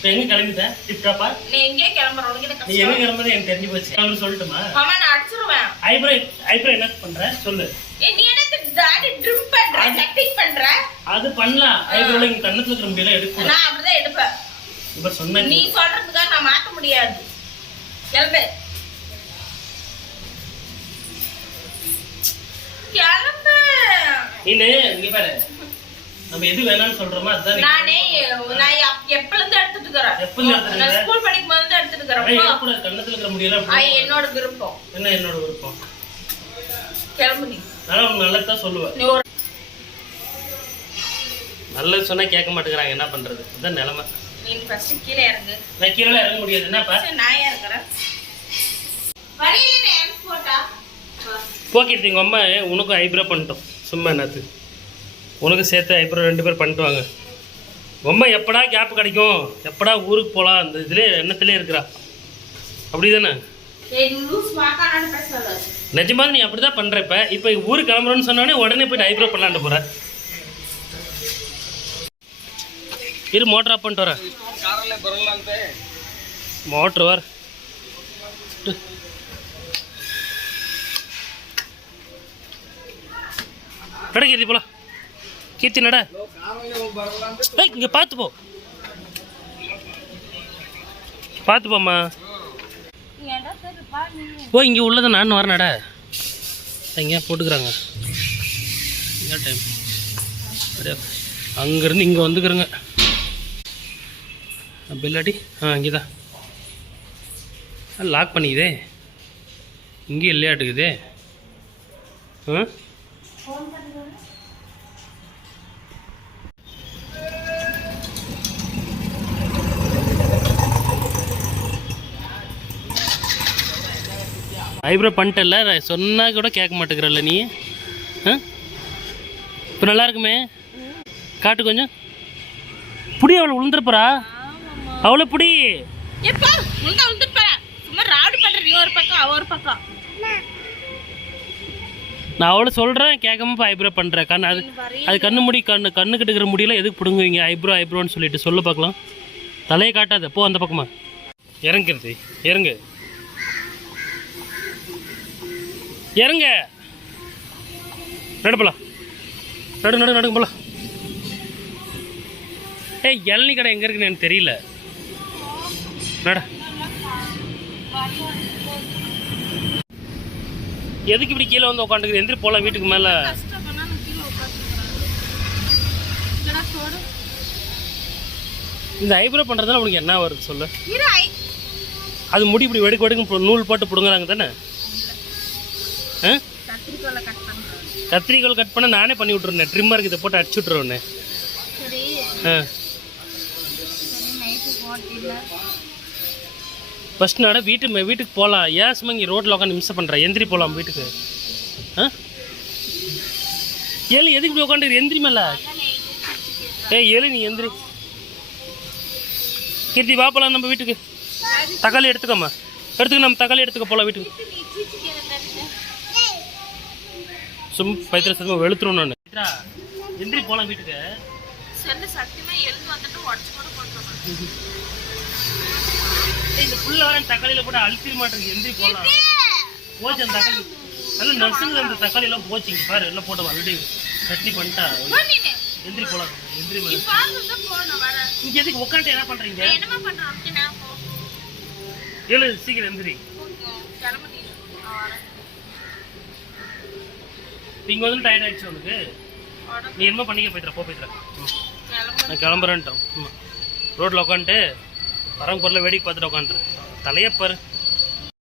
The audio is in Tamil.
இப்போ எங்க கிளம்பிட்ட? டிப்டாப்பா நீ எங்கே கிளம்புற? உனக்கு என்ன நீ எங்க கஷ்டம்? கிளம்புறது எனக்கு தெரிஞ்சு போச்சு. அவங்களுக்கு சொல்லட்டுமா? மாமா நான் அடிச்சிருவேன். ஐப்ரோ ஐப்ரோ என்ன பண்ற? சொல்லு. ஏய், நீ எனக்கு டாடி ட்ரிம் பண்ற? அது பண்ணலாம். ஐப்ரோல இங்க கண்ணத்துல இருக்கிற நான் அப்படிதான் எடுப்பேன். இப்ப சொன்ன நீ சொல்றதுக்காக நான் மாத்த முடியாது. கிளம்பு. கிளம்பு. இங்க பாரு. நம்ம எது வேணாம்னு சொல்றோமோ அதுதான் நானே நான் எப்- எப்பல இருந்து எடுத்துட்டு இருக்கிறேன். எப்பல இருந்து நான்? ஸ்கூல் படிக்கும் போது தான் எடுத்துட்டு இருக்கிறேன். எடுக்கக்கூடாது. கண்ணத்துல இருக்கிற முடியெல்லாம் அது அப்படி என்னோட விருப்பம். என்ன என்னோட விருப்பம்? கிளம்பு நீ. உனக்கு நல்லதான் சொல்லுவேன். நீ ஒரு நல்லது சொன்னா கேட்க மாட்டேங்கிறாங்க. என்ன பண்றது? அதான் நிலைமை. நீ ஃபர்ஸ்ட் கீழே இறங்கு. நான் கீழே இறங்க முடியாது. என்னப்பா? நான் ஏன் இருக்கிறேன் வழியில போட்டா. போக்கிட்டு அம்மா உனக்கும் ஐப்ரோ பண்ணிட்டோம். சும்மா என்னது? உனக்கு சேர்த்து ஐப்ரோ ரெண்டு பேர் பண்ணிட்டு வாங்க அம்மா எப்படா கேப் கிடைக்கும்? எப்படா ஊருக்கு போகலாம் அந்த இதுலேயே எண்ணத்துலேயே இருக்கிறா. அப்படி தானே ஏய், நீ அப்படி தான் பண்ணுற இப்போ? இப்போ ஊருக்கு கிளம்புறோன்னு சொன்னோடனே உடனே போயிட்டு ஐப்ரோ பண்ணலான்ட்டு போகிற இரு மோட்டர் ஆஃப் பண்ணிட்டு வரேன் மோட்ரு வர். நட கீர்த்தி போலாம் கீர்த்தி நட இங்கே பார்த்து போ. பார்த்து போம்மா. ஓ இங்கே உள்ளதை நான் வரேன் நட எங்கேயா போட்டுக்கிறாங்க. டைம் அப்படியே? அங்கேருந்து இங்கே வந்துக்கிறேங்க. பில்லாடி ஆ இங்கே தான் லாக் பண்ணிக்குதே. இங்கே இல்லையாட்டுக்குதே. ஆ? ஐப்ரோ பண்ணிட்டல சொன்னா கூட கேட்க மாட்டேங்கிறல்ல நீ? இப்போ நல்லா இருக்குமே? காட்டு கொஞ்சம். புடி அவளை விழுந்துருப்பறா அவளை புடி. நான் அவளை சொல்கிறேன் கேட்காம இப்போ ஐப்ரோ பண்ணுறேன் கண் அது அது கண்ணு முடி கண்ணு கண்ணு கிட்ட இருக்கிற முடியல எதுக்கு பிடுங்குவீங்க? ஐப்ரோ ஐப்ரோன்னு சொல்லிட்டு. சொல்ல பார்க்கலாம். தலையை காட்டாத. போ அந்த பக்கமா. இறங்குறது இறங்கு. இறங்க. நடுப்பலாம் நடு நடு நடுங்க போலாம். ஏய் இளநீ கடை எங்கே இருக்குன்னு எனக்கு தெரியல. நட. எதுக்கு இப்படி கீழே வந்து உட்காந்துக்குது? எந்திரி போகலாம் வீட்டுக்கு மேலே. இந்த ஐப்ரோ பண்ணுறதுனால உனக்கு என்ன வருது சொல்லு? அது முடி இப்படி வெடுக்கு வெடுக்கு நூல் போட்டு பிடுங்குறாங்க தானே? கத்திரிக்கோலை கட் பண்ண. நானே பண்ணி விட்ருந்தேன் ட்ரிம்மர் இதை போட்டு அடிச்சு ஆ. நைட்டு போட்டில்ல ஃபஸ்ட் நட வீட்டு மே- வீட்டுக்கு போகலாம் ஏன் சும்மா இங்கே ரோட்டில் உட்காந்து மிஸ் பண்ணுறேன் எந்திரி போகலாம் வீட்டுக்கு. ஆ? ஏழு எதுக்கு இப்படி உட்காந்து எந்திரி மேல. ஏய் ஏழு நீ எந்திரி. கீர்த்தி வா போகலாம் நம்ம வீட்டுக்கு. தக்காளி எடுத்துக்கோம்மா. எடுத்துக்க நம்ம தக்காளி எடுத்துக்க போகலாம் வீட்டுக்கு. சும் பைத்திர சத்தமாக வெளுத்துரும் நான். எந்திரி போகலாம் வீட்டுக்கு. செல்லு சத்தியமா எழுந்து வந்துட்டு உடச்சு கூட ஏய், இந்த புல்ல வர தக்காளியில போட்டு அழுத்திட மாட்டேங்குது. எந்திரி போகலாம் போச்சு அந்த தக்காளி. நல்ல நர்சுங்க அந்த தக்காளி எல்லாம் போச்சு. இங்க பாரு எல்லாம் போட்டு ஆல்ரெடி சட்னி பண்ணிட்டா. எந்திரி போலாம். எந்திரி இங்க எதுக்கு உட்காந்து என்ன பண்றீங்க? என்னமா பண்றோம் சீக்கிரம் எந்திரி. கிளம்பு இங்க வந்து டயர்ட் ஆயிடுச்சு உனக்கு. நீ என்ன பண்ணிக்க போய்த்துற போ போய்த்துற நான் கிளம்புறேன்ட்டோம். ரோட்டில் உட்காந்துட்டு வரவங்க பொருளை வேடிக்கை பார்த்துட்டு உட்காந்துரு தலையை பாரு.